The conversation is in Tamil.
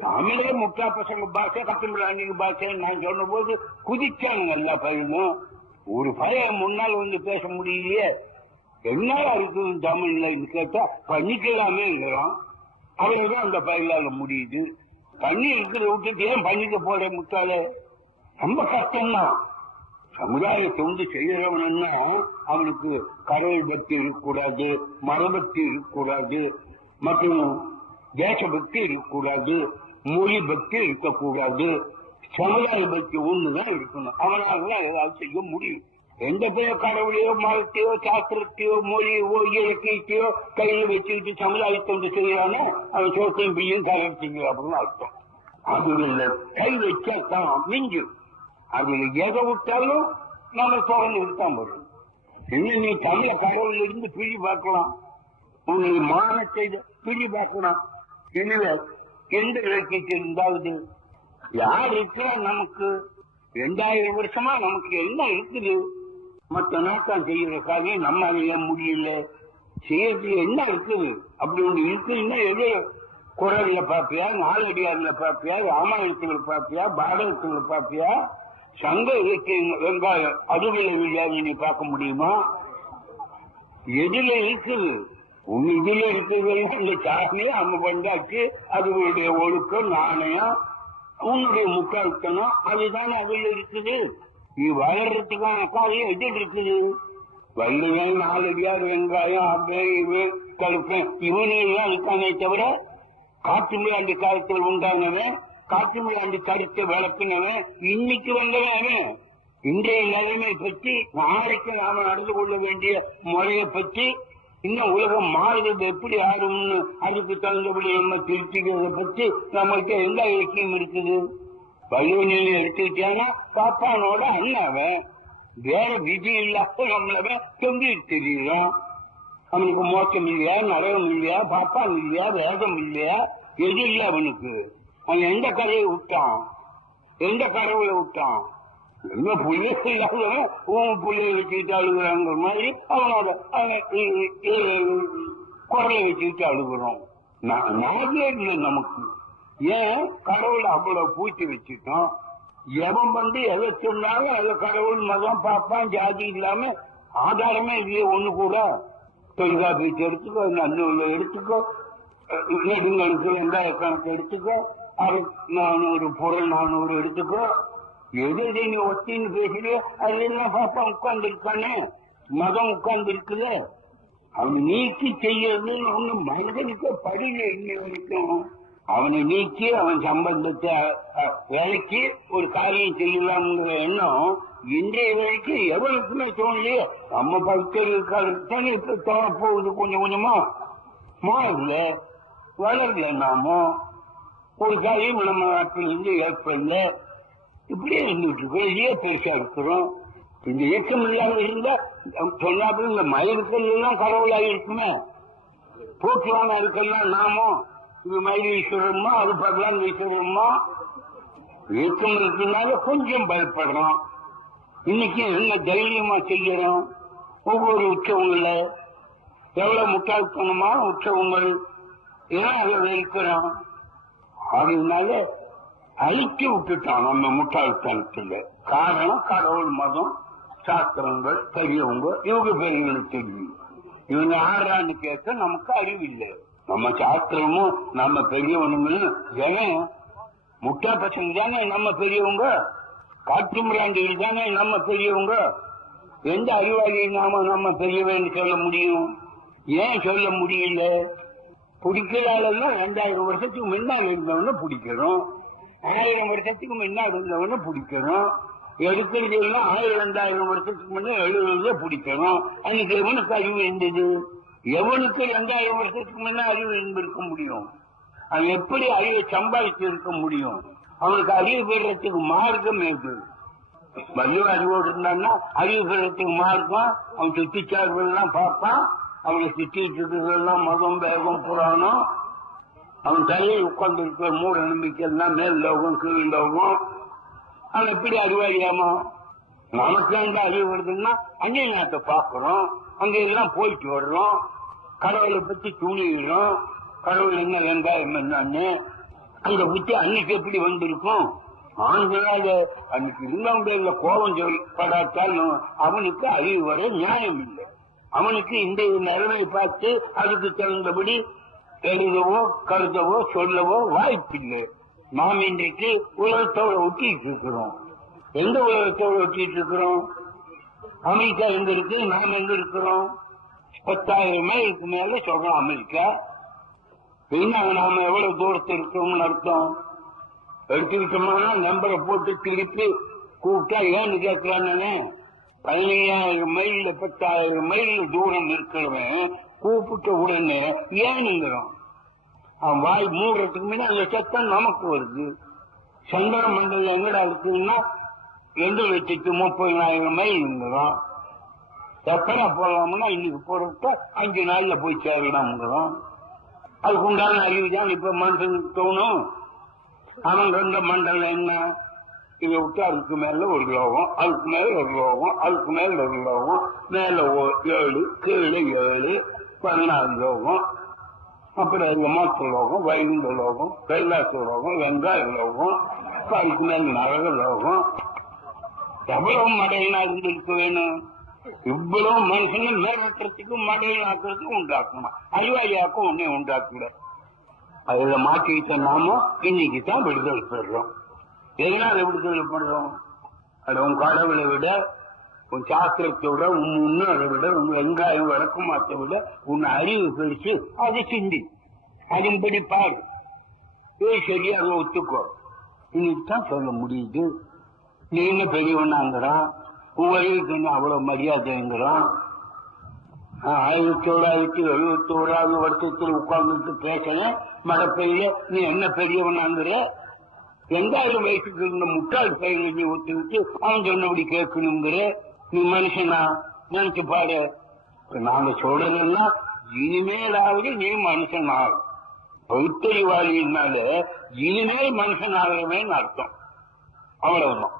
தமிழே முட்டா பசங்க பாஷை கட்டுமிழாண்டிங்க பாஷை நான் சொன்ன போது குதிச்சானுங்க எல்லா பையனும். ஒரு பையன் முன்னால் வந்து பேச முடியலையே, என்னால இருக்குது தமிழ்ல கேட்டா பண்ணிக்கலாமே இருக்கிறோம். அவ்வளவுதான் அந்த பயிலால முடியுது. பண்ணி இருக்கிறத விட்டுட்டு ஏன் பண்ணிக்க போற முட்டாள? ரொம்ப கஷ்டம்தான். சமுதாயத்தை வந்து செய்யறவனா அவனுக்கு கடவுள் பக்தி இருக்கக்கூடாது, மரபக்தி இருக்கக்கூடாது, மற்றும் தேசபக்தி இருக்கக்கூடாது, மொழி பக்தி இருக்கக்கூடாது, சமுதாய பக்தி ஒண்ணுதான் இருக்கணும். அவனாலதான் ஏதாவது செய்ய முடியும். எந்த பேர் கடவுளையோ மதத்தையோ சாஸ்திரத்தையோ மொழியோ இலக்கியத்தையோ கையில் வச்சுக்கிட்டு சமுதாயத்தை வந்து செய்யறானோ அவன் சோத்தையும் பிள்ளையும் கலர் செய்ய அப்படின்னு அர்த்தம். அதுல கை வச்சா தான் மிஞ்சும். அதுல எதை விட்டாலும் நம்ம தொடர்ந்து விட்டான் வரும். இன்னும் நீ தமிழ கடவுள் இருந்து பிழி பார்க்கலாம், உன்னுடைய மானத்தை பிழி பார்க்கலாம். எனவே எந்த இலக்கியத்தில் இருந்தாவது யார் இருக்கிறா? நமக்கு 2000 வருஷமா நமக்கு என்ன இருக்குது? மற்ற நாட்டம் செய்யற காரியம் நம்ம அறிய முடியல. செய்யறது என்ன இருக்குது? அப்படி ஒண்ணு இருக்குன்னா எது குரல்ல பாப்பியா, நாலடியார்ல பாப்பியா, ராமாயணத்துல பாப்பியா, பாரதத்துல பாப்பியா, சங்க இலக்கிய வெங்காயம் அதுகளை விழாவை நீ பார்க்க முடியுமா? எதுல இருக்குது? உன் இதுல இருக்கிறது இந்த சாசனையே அம்ம பண்ணாச்சு. அதுகளுடைய ஒழுக்கம் நாணயம் உன்னுடைய முட்டாள்தனம் அதுதான் அதுல இருக்குது. நீ வளர்றதுக்கான காரியம் எதில் இருக்குது? வள்ளியன் நாலடியார் வெங்காயம் அப்பே கருப்பேன் இவனையெல்லாம் இருக்கானே தவிர காட்டுமிழாண்டி காலத்தில் உண்டானவன், காட்டுமிழாண்டி கருத்தை விளக்குனவன், இன்னைக்கு வந்தவன் இன்றைய நிலைமை பற்றி, நாளைக்கு நாம நடந்து கொள்ள வேண்டிய முறையை பற்றி, இன்னும் உலகம் மாறுறது எப்படி ஆறும்னு அதுக்கு தகுந்தபடி நம்ம திருத்திக்கிறத பற்றி நம்மகிட்ட எந்த இலக்கியம் இருக்குது? வள்ளுவனில் எடுத்துக்கிட்டானா பாப்பானோட அண்ணாவன் வேற விதி இல்லாத நம்மளவன் தொங்கிட்டு தெரியும். அவனுக்கு மோட்சம் இல்லையா, நரகம் இல்லையா, பாப்பான் இல்லையா, வேதம் இல்லையா, எது இல்லை அவனுக்கு. அவன் எந்த கதையை விட்டான்? எந்த கடவுளை விட்டான்? எந்த புள்ளிய இல்லாதவன் உன் புள்ளைய வச்சுக்கிட்டு அழுகுறாங்கிற மாதிரி அவனோட குரலை வச்சுக்கிட்டு அழுகுறோம். நாங்களே இல்லை நமக்கு. ஏன் கடவுளை அவ்வளவு பூச்சி வச்சுட்டோம்? எவன் வந்து எதை சொன்னாலும் அதை கடவுள் மதம் பாப்பான் ஜாதி இல்லாம ஆதாரமே இல்லையே ஒண்ணு கூட. தொல்காப்பியத்தை எடுத்துக்கோ, நன்னூலை எடுத்துக்கோ, நெடுங்கணக்கு வெங்காய கணக்கு எடுத்துக்கோ, 400 பொருள் 400 எடுத்துக்கோ. எது நீ ஒத்தின்னு பேசுறியோ அதெல்லாம் பாப்பா உட்கார்ந்து இருக்கானே, மதம் உட்கார்ந்து இருக்குது. அவன் நீக்கி செய்யறது ஒண்ணு மனிதனுக்கு படியில இன்னை வரைக்கும். அவனை நீக்கி அவன் சம்பந்தத்தை விலைக்கு ஒரு காரியம் செய்யலாம்ங்கிற எண்ணம் இன்றைய வரைக்கும் எவனுக்குமே தோணலையே. நம்ம பக்தர்கள் காலத்தானே இப்ப தோணப்போகுது. கொஞ்சம் கொஞ்சமா மாறல, வளரல. நாம ஒரு காரியம் நம்ம நாட்டில் இருந்து ஏற்படல, இப்படியே இருந்துட்டு இருக்கோம். இதே பெருசா இருக்கிறோம். இந்த இயக்கம் இல்லாம இருந்தா சொன்னாப்புல இந்த மயில்கள் எல்லாம் கடவுளாக இருக்குமே, போக்குவான அதுக்கெல்லாம் நாமும் இது மயிலீஸ்வரமா அது பகவான் ஈஸ்வரமா இயக்கம் இருக்கிறதுனால கொஞ்சம் பயப்படுறோம். இன்னைக்கு என்ன தைரியமா செய்யறோம்? ஒவ்வொரு உற்சவங்கள எவ்வளவு முட்டாள்தனமா உற்சவங்கள் எல்லாம் அதை வைக்கிறோம். அதனால அழிக்க விட்டுட்டோம் நம்ம முட்டாள்தனத்துல. காரணம் கடவுள் மதம் சாஸ்திரங்கள் பெரியவங்க இவங்க பெரியவங்களுக்கு தெரியும். இவங்க ஆறான்னு கேட்க நமக்கு அறிவில்லை. நம்ம சாஸ்திரமும் நம்ம பெரியவனுங்களும் ஜனம் முட்டா பசங்க தானே நம்ம பெரியவங்க, காட்டு மிராண்டிகள் தானே நம்ம பெரியவங்க. எந்த அறிவாளி நாம நம்ம பெரியவன்னு சொல்ல முடியும்? ஏன் சொல்ல முடியல? பிடிக்கிறாளெல்லாம் 2000 வருஷத்துக்கு முன்னால் இருந்தவன பிடிக்கிறோம், 1000 வருஷத்துக்கு முன்னால் இருந்தவன பிடிக்கிறோம். எடுக்கிறது எல்லாம் 1000-2000 வருஷத்துக்கு முன்னே எழுதுறத பிடிக்கிறோம். அன்னைக்கு எவனுக்கு அறிவு இருந்தது? எவனுக்கு 2000 வருஷத்துக்கு முன்ன அறிவு இருந்திருக்க முடியும்? அவன் எப்படி அறிவை சம்பாதிச்சு இருக்க முடியும்? அவனுக்கு அறிவு பெறத்துக்கு மார்க்கம் எது? வலிய அறிவோடு இருந்தான்னா அறிவு பெறத்துக்கு மார்க்கம். அவன் சுத்திச்சார்பெல்லாம் பார்ப்பான். அவனை சுத்திட்டு இருக்கிறதெல்லாம் மதம் வேகம் புராணம். அவன் தலையில் உட்கார்ந்து இருக்கிற மூட நம்பிக்கைன்னா மேல் லோகம் கீழ் லோகம். அவன் எப்படி அறிவாளியாமா? நமக்கு அந்த அறிவு வருதுன்னா அந்நிய நாட்டை பார்க்கிறோம், அங்க எல்லாம் போயிட்டு வர்றோம், கடவுளை பத்தி துணிகிறோம். கடவுள் என்ன வெங்காயம் என்னன்னு, அந்த புத்தி அன்னைக்கு எப்படி வந்திருக்கும்? ஆண்களாக அன்னைக்கு இருந்தவங்க கோபம் சொல்லப்படாட்டாலும் அவனுக்கு அறிவு வர நியாயம் இல்லை. அவனுக்கு இந்த நிலைமை பார்த்து அதுக்கு தகுந்தபடி எழுதவோ கருதவோ சொல்லவோ வாய்ப்பில்லை. நாம் இன்றைக்கு உலகத்தோட ஒட்டிட்டு இருக்கிறோம். எந்த உலகத்தோட ஒட்டிட்டு இருக்கிறோம்? அமெரிக்கா எங்க இருக்கு, நாம் எங்க இருக்கிறோம்? 10,000 மைலுக்கு மேல சொல்றோம் அமெரிக்கா. நாம எவ்வளவு தூரத்தில் இருக்கிறோம்னு அர்த்தம். எடுத்துக்கிட்டோம்னா நம்பரை போட்டு திருப்பி கூப்பிட்டா ஏன்னு கேட்கிறானே. 15,000 மைல் 10,000 மைல் தூரம் இருக்கிறவன் கூப்பிட்ட உடனே ஏனுங்கிறோம். அவன் வாய் மூடுறதுக்கு முன்னாடி அந்த சத்தம் நமக்கு வருது. சந்திர மண்டலம் எங்கடா இருக்குன்னா 2,30,000 மைல்ங்கிறோம். எப்படா போகலாம்னா இன்னைக்கு போறப்ப 5 நாள்ல போய் சேரலாம்ங்கிறோம். அதுக்கு உண்டான அறிவுதான் இப்ப மனுஷனுக்கு தோணும். அவன் 2 மண்டலம் என்ன, இதை விட்டு அதுக்கு மேல ஒரு லோகம், அதுக்கு மேல ஒரு லோகம், அதுக்கு மேல ஒரு லோகம், மேல 7, கீழே 7, 14 லோகம். அப்புறம் மாற்ற லோகம், வைகுண்ட லோகம், கைலாச லோகம், வெங்காய லோகம், அதுக்கு மேல நரக லோகம். எவ்வளவு மடையனா இருந்திருக்க வேணும்? இவ்வளவு மனுஷங்க மேற்கத்துக்கும் மடையனாக்குறதுக்கு உண்டாக்கணும். அறிவாளியாக்கும் ஒன்னே உண்டாக்கல. அதுல மாற்றிக்கிட்ட நாம இன்னைக்கு தான் விடுதலை பெறுறோம். எதனால விடுதலை பண்றோம்? அது உன் கடவுளை விட, உன் சாஸ்திரத்தை விட, உன் முன்னோரை விட, உன் வெங்காயம் விளக்கமாத்தை விட உன் அறிவு பிடிச்சு அதை சிந்தி அதன்படி பாரு. சரியா அதை ஒத்துக்கோ. இன்னைக்கு தான் சொல்ல முடியுது. நீ என்ன பெரியவனாங்கிறான், உன் அறிவுக்கு என்ன அவ்வளவு மரியாதைங்கிறான். 1971 வருஷத்தில் உட்கார்ந்துட்டு பேசல மடப்பையில நீ என்ன பெரியவனாங்கிற. 2000 வயசுக்கு இருந்த முட்டாள் பையனை நீ ஒத்துக்கிட்டு அவன் சொன்னபடி கேட்கணுங்கிற. நீ மனுஷனா? நினைச்சு பாரு. நாங்க சொல்றதெல்லாம் இனிமேலாவது நீ மனுஷனாகும். பௌத்தறிவாளினால இனிமேல் மனுஷனாகிறவன் அர்த்தம். அவ்வளவுதான்.